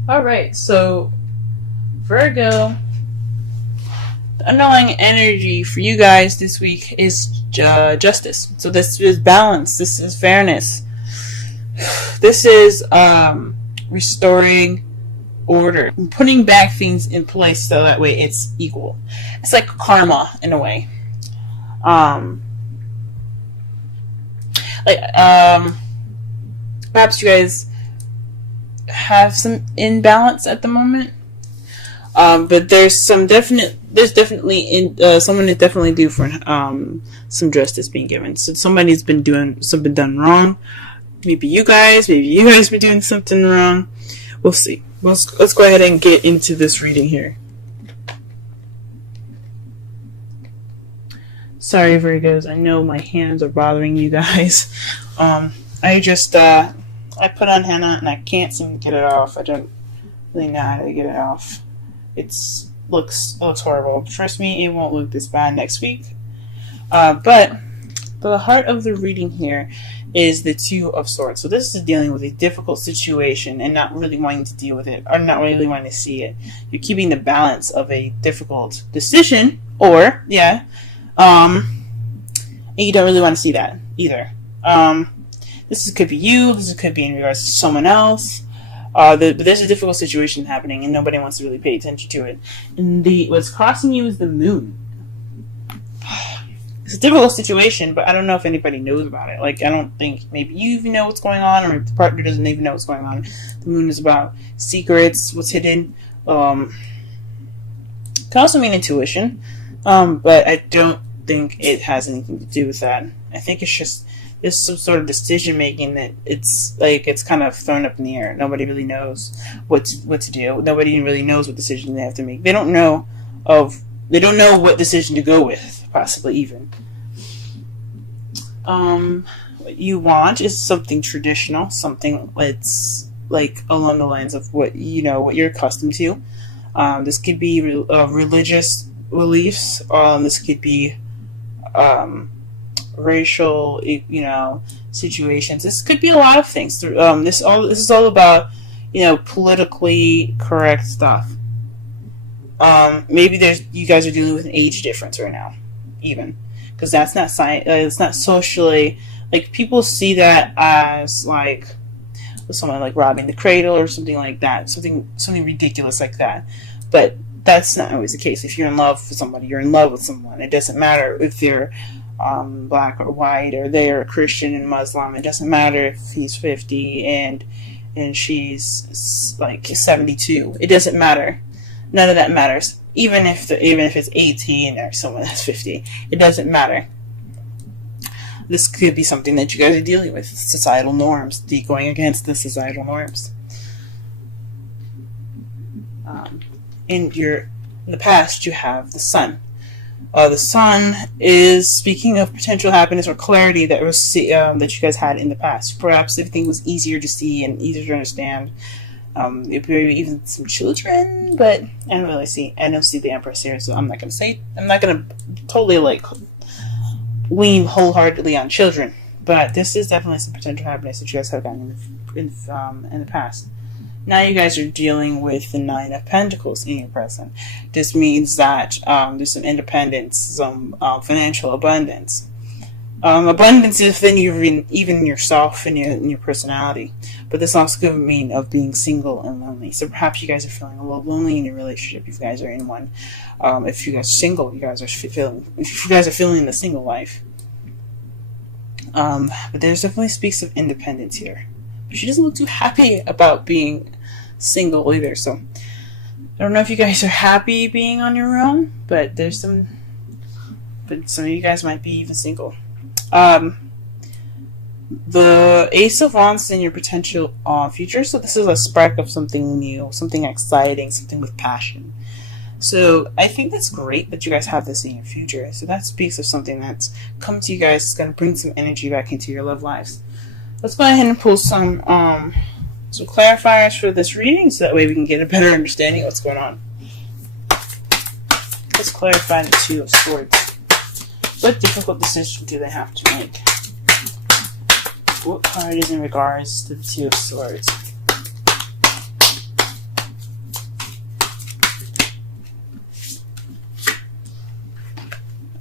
Alright, so Virgo, the underlying energy for you guys this week is justice. So this is balance. This is fairness. This is restoring order, putting back things in place so that way it's equal. It's like karma in a way. Perhaps you guys have some imbalance at the moment. But there's definitely someone is definitely due for some justice being given. So somebody's been doing something done wrong. Maybe you guys been doing something wrong. We'll see. Let's go ahead and get into this reading here. Sorry, Virgos. I know my hands are bothering you guys. I put on henna and I can't seem to get it off. I don't really know how to get it off. It looks horrible. Trust me, it won't look this bad next week. But the heart of the reading here is the Two of Swords. So this is dealing with a difficult situation and not really wanting to deal with it, or not really wanting to see it. You're keeping the balance of a difficult decision, and you don't really want to see that either. This could be you. This could be in regards to someone else. But there's a difficult situation happening, and nobody wants to really pay attention to it. And what's crossing you is the moon. It's a difficult situation, but I don't know if anybody knows about it. Like, I don't think maybe you even know what's going on, or if the partner doesn't even know what's going on. The moon is about secrets, what's hidden. Can also mean intuition, but I don't think it has anything to do with that. I think it's just there's some sort of decision making that it's kind of thrown up in the air. Nobody really knows what to do. Nobody really knows what decision they have to make. They don't know what decision to go with, possibly even. What you want is something traditional, something that's like along the lines of what you're accustomed to. This could be religious beliefs. This could be racial, situations. This could be a lot of things. This is all about, politically correct stuff. Maybe you guys are dealing with an age difference right now, even, because that's not it's not socially, like, people see that as like someone like robbing the cradle or something like that, something ridiculous like that. But that's not always the case. If you're in love with somebody, you're in love with someone. It doesn't matter if they're black or white, or they're Christian and Muslim. It doesn't matter if he's 50 and she's like 72. It doesn't matter. None of that matters. Even if it's 18 or someone that's 50, it doesn't matter. This could be something that you guys are dealing with. Societal norms, going against the societal norms. In the past, you have the Sun. The Sun is speaking of potential happiness or clarity that that you guys had in the past. Perhaps everything was easier to see and easier to understand. Maybe even some children, but I don't see the Empress here, so I'm not gonna totally lean wholeheartedly on children. But this is definitely some potential happiness that you guys have gotten in the past. Now you guys are dealing with the Nine of Pentacles in your present. This means that there's some independence, some financial abundance. Abundance within even yourself and your personality. But this also could mean of being single and lonely. So perhaps you guys are feeling a little lonely in your relationship if you guys are in one. If you guys are single, if you guys are feeling the single life. But there's definitely speaks of independence here. But she doesn't look too happy about being single either. So I don't know if you guys are happy being on your own, but some of you guys might be even single. The Ace of Wands in your potential future. So this is a spark of something new, something exciting, something with passion. So I think that's great that you guys have this in your future. So that speaks of something that's come to you guys. It's going to bring some energy back into your love lives. Let's go ahead and pull some clarifiers for this reading, so that way we can get a better understanding of what's going on. Let's clarify the Two of Swords. What difficult decision do they have to make? What card is in regards to the Two of Swords?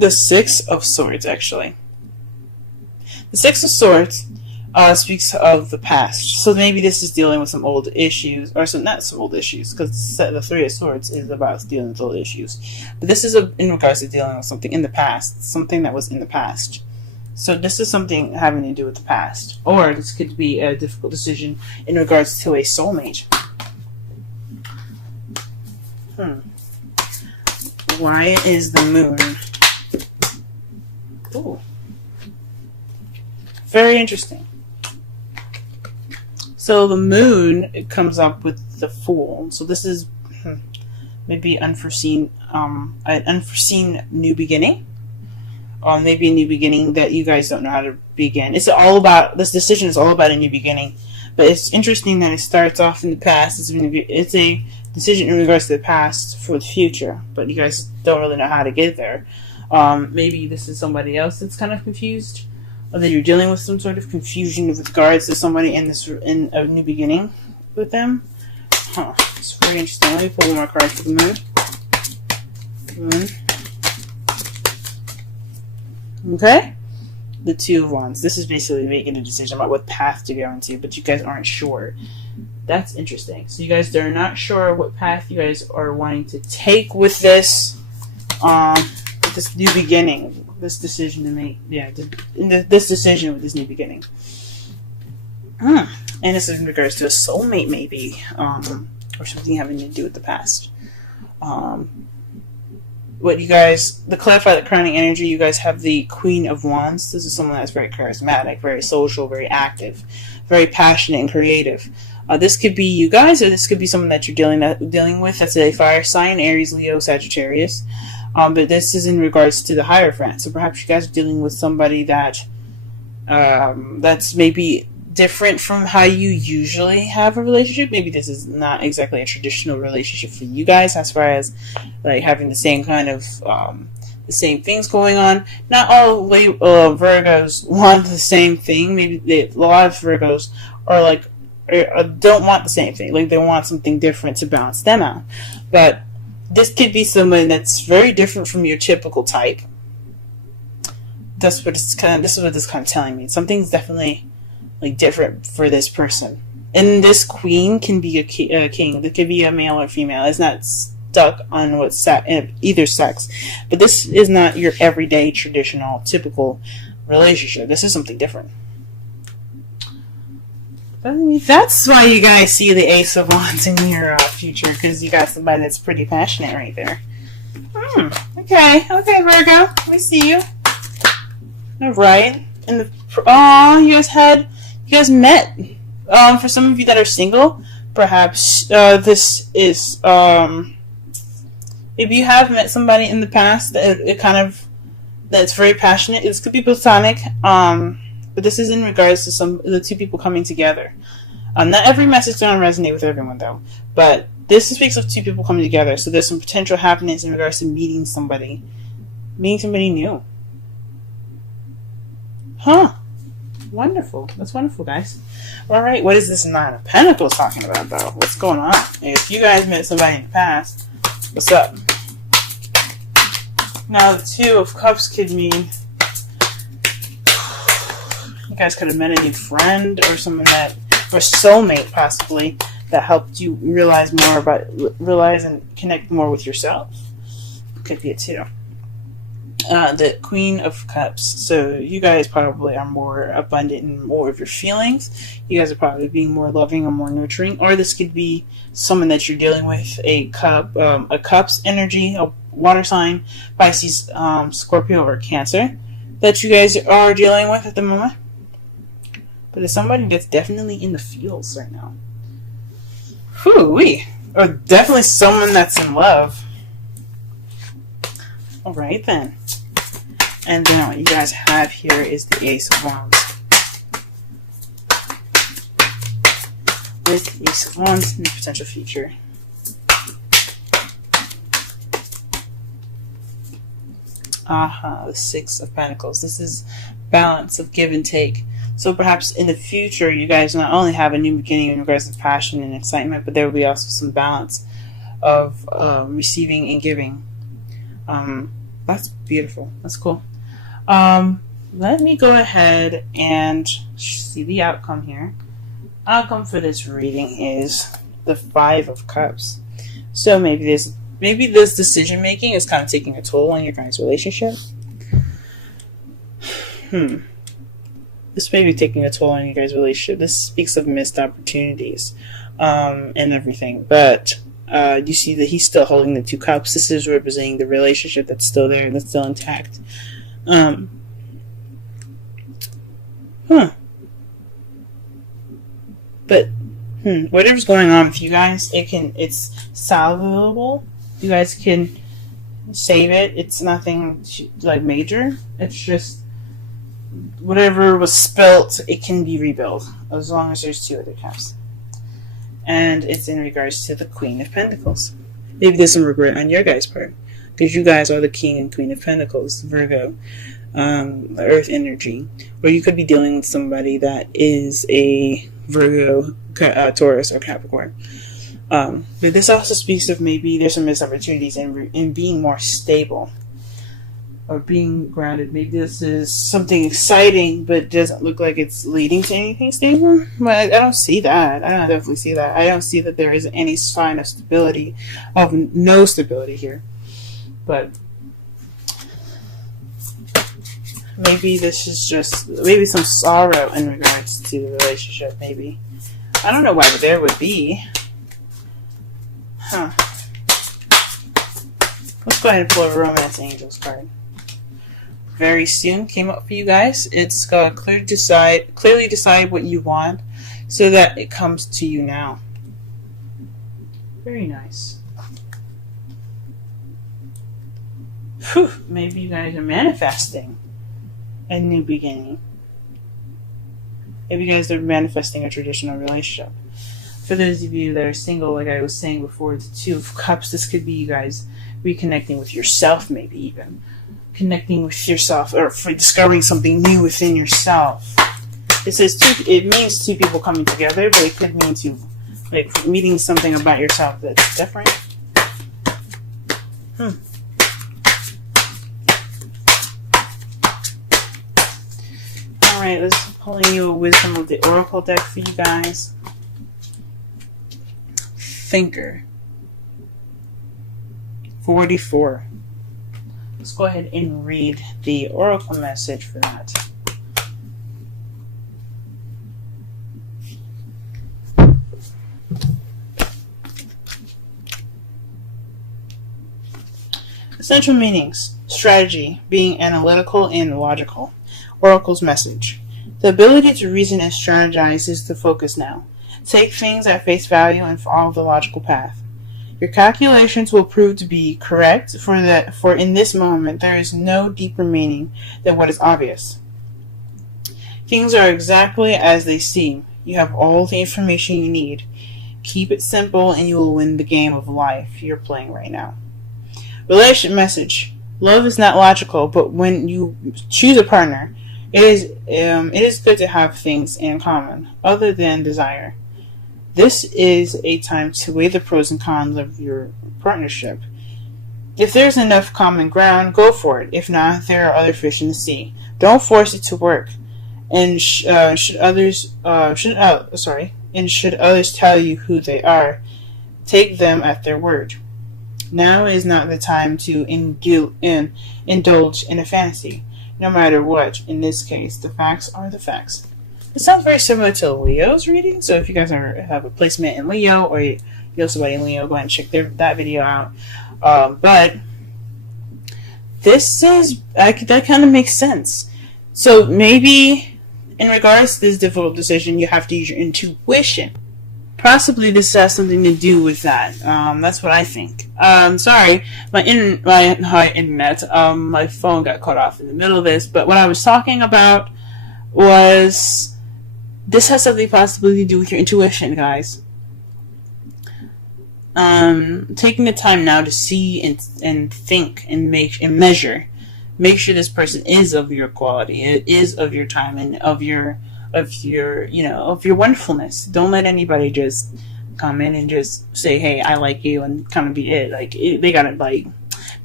the Six of Swords, actually. The Six of Swords speaks of the past. So maybe this is dealing with some old issues, or not some old issues, because the Three of Swords is about dealing with old issues. But this is in regards to dealing with something in the past, something that was in the past. So this is something having to do with the past. Or this could be a difficult decision in regards to a soulmate. Why is the moon? Ooh. Very interesting. So the moon, it comes up with the Fool. So this is maybe an unforeseen new beginning. Maybe a new beginning that you guys don't know how to begin. This decision is all about a new beginning. But it's interesting that it starts off in the past. It's a decision in regards to the past for the future. But you guys don't really know how to get there. Maybe this is somebody else that's kind of confused. Or that you're dealing with some sort of confusion with regards to somebody in a new beginning with them. It's very interesting. Let me pull one more card for the moon. Okay? The Two of Wands. This is basically making a decision about what path to go into, but you guys aren't sure. That's interesting. So you guys are not sure what path you guys are wanting to take with this new beginning. This decision to make, this decision with this new beginning. And this is in regards to a soulmate, maybe, or something having to do with the past. To clarify the crowning energy, you guys have the Queen of Wands. This is someone that's very charismatic, very social, very active, very passionate and creative. This could be you guys, or this could be someone that you're dealing with. That's a fire sign, Aries, Leo, Sagittarius. But this is in regards to the Hierophant. So perhaps you guys are dealing with somebody that that's maybe different from how you usually have a relationship. Maybe this is not exactly a traditional relationship for you guys, as far as like having the same kind of the same things going on. Not all Virgos want the same thing. Maybe a lot of Virgos are like don't want the same thing. Like they want something different to balance them out. But this could be someone that's very different from your typical type. This is what this kind of telling me. Something's definitely like different for this person. And this queen can be a king. It could be a male or female. It's not stuck on either sex. But this is not your everyday, traditional, typical relationship. This is something different. That's why you guys see the Ace of Wands in your future, because you got somebody that's pretty passionate right there. Okay, Virgo, we see you. All right, and you guys met. For some of you that are single, perhaps this is if you have met somebody in the past that's very passionate. This could be platonic. But this is in regards to the two people coming together. Not every message is going to resonate with everyone, though. But this speaks of two people coming together. So there's some potential happiness in regards to meeting somebody new. Wonderful. That's wonderful, guys. All right, what is this Nine of Pentacles talking about, though? What's going on? If you guys met somebody in the past, what's up? Now, the Two of Cups could mean you guys could have met a new friend or someone or soulmate possibly that helped you realize and connect more with yourself. Could be it too. The Queen of Cups. So you guys probably are more abundant in more of your feelings. You guys are probably being more loving or more nurturing. Or this could be someone that you're dealing with, a Cups energy, a water sign, Pisces, Scorpio, or Cancer that you guys are dealing with at the moment. But it's somebody that's definitely in the feels right now. Whoo-wee. Or definitely someone that's in love. Alright then. And then what you guys have here is the Ace of Wands. With the Ace of Wands in the potential future. The Six of Pentacles. This is balance of give and take. So perhaps in the future, you guys not only have a new beginning in regards to passion and excitement, but there will be also some balance of receiving and giving. That's beautiful. That's cool. Let me go ahead and see the outcome here. Outcome for this reading is the Five of Cups. So maybe this decision making is kind of taking a toll on your guys' relationship. This may be taking a toll on you guys' relationship. This speaks of missed opportunities and everything. But you see that he's still holding the Two Cups. This is representing the relationship that's still there, that's still intact. But whatever's going on with you guys, it's salvageable. You guys can save it. It's nothing like major. It's just whatever was spilt, it can be rebuilt as long as there's two other cups. And it's in regards to the Queen of Pentacles. Maybe there's some regret on your guys' part, because you guys are the King and Queen of Pentacles, Virgo, the Earth energy. Or you could be dealing with somebody that is a Virgo, Taurus, or Capricorn. But this also speaks of maybe there's some missed opportunities in being more stable or being grounded. Maybe this is something exciting, but doesn't look like it's leading to anything stable. But I don't see that. I don't definitely see that. I don't see that there is any sign of stability, of no stability here. But maybe this is just maybe some sorrow in regards to the relationship. Maybe I don't know why there would be. Let's go ahead and pull a Romance Angels card. Very soon came up for you guys. It's clearly decide what you want so that it comes to you now. Very nice. Whew, maybe you guys are manifesting a new beginning. Maybe you guys are manifesting a traditional relationship. For those of you that are single, like I was saying before, the Two of Cups, this could be you guys reconnecting with yourself, maybe even connecting with yourself, or for discovering something new within yourself. It says it means two people coming together, but it could mean like meeting something about yourself that's different. Alright, let's pulling you a Wisdom of the Oracle deck for you guys. Thinker. 44. Let's go ahead and read the Oracle message for that. Essential meanings. Strategy. Being analytical and logical. Oracle's message. The ability to reason and strategize is the focus now. Take things at face value and follow the logical path. Your calculations will prove to be correct, for in this moment there is no deeper meaning than what is obvious. Things are exactly as they seem. You have all the information you need. Keep it simple and you will win the game of life you're playing right now. Relationship message. Love is not logical, but when you choose a partner, it is good to have things in common other than desire. This is a time to weigh the pros and cons of your partnership. If there's enough common ground, go for it. If not, there are other fish in the sea. Don't force it to work. And should others tell you who they are, take them at their word. Now is not the time to indulge in a fantasy. No matter what, in this case, the facts are the facts. It sounds very similar to Leo's reading, so if you guys have a placement in Leo, or you know somebody in Leo, go ahead and check that video out. But this is, that kind of makes sense. So maybe in regards to this difficult decision, you have to use your intuition. Possibly this has something to do with that. That's what I think. Sorry, my internet, my phone got cut off in the middle of this, but what I was talking about was this has something possibly to do with your intuition, guys. Taking the time now to see and think and measure. Make sure this person is of your quality. It is of your time and of your wonderfulness. Don't let anybody just come in and just say, "Hey, I like you," and kind of be it. Like they gotta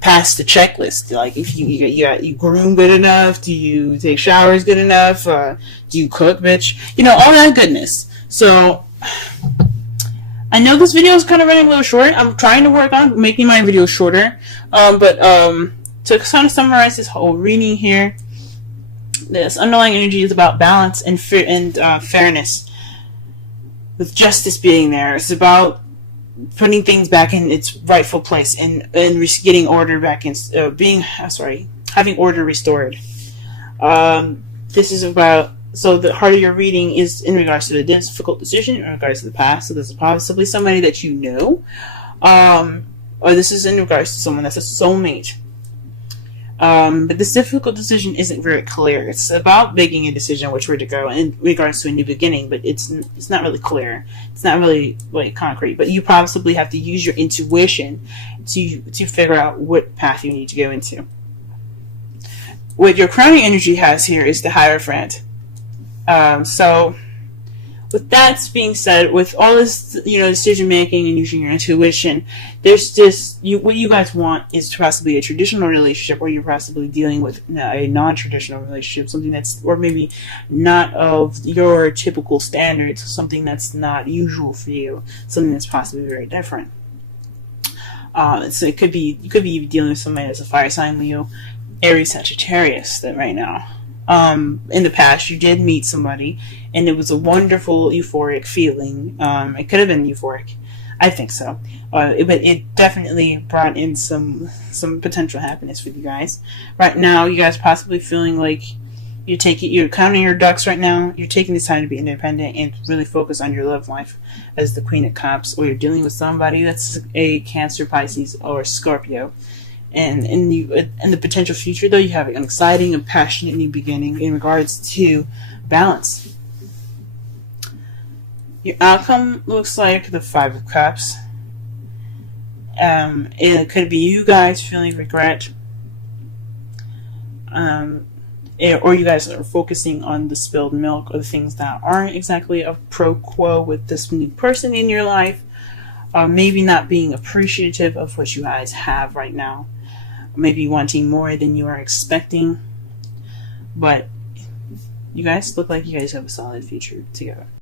pass the checklist. Like if you groom good enough, do you take showers good enough, do you cook, bitch, all that goodness. So I know this video is kind of running a little short. I'm trying to work on making my video shorter, but to kind of summarize this whole reading here, this underlying energy is about balance and fairness, with justice being there. It's about putting things back in its rightful place and getting order back in, having order restored. This is about, so the heart of your reading is in regards to the difficult decision, in regards to the past. So this is possibly somebody that you know, or this is in regards to someone that's a soulmate. But this difficult decision isn't very clear. It's about making a decision which way to go in regards to a new beginning, but it's not really clear. It's not really like concrete. But you possibly have to use your intuition to figure out what path you need to go into. What your crowning energy has here is the Hierophant. So with that being said, with all this, decision making and using your intuition, there's just what you guys want is possibly a traditional relationship, or you're possibly dealing with a non-traditional relationship, something that's, or maybe not of your typical standards, something that's not usual for you, something that's possibly very different. So you could be dealing with somebody that's a fire sign, Leo, Aries, Sagittarius, that right now. In the past, you did meet somebody, and it was a wonderful, euphoric feeling. It could have been euphoric. I think so. But it definitely brought in some potential happiness for you guys. Right now, you guys possibly feeling like you're counting your ducks right now. You're taking this time to be independent and really focus on your love life as the Queen of Cups, or you're dealing with somebody that's a Cancer, Pisces, or Scorpio. And in the potential future, though, you have an exciting and passionate new beginning in regards to balance. Your outcome looks like the Five of Cups. It could be you guys feeling regret, or you guys are focusing on the spilled milk, or the things that aren't exactly a pro quo with this new person in your life. Maybe not being appreciative of what you guys have right now. Maybe wanting more than you are expecting. But you guys look like you guys have a solid future together.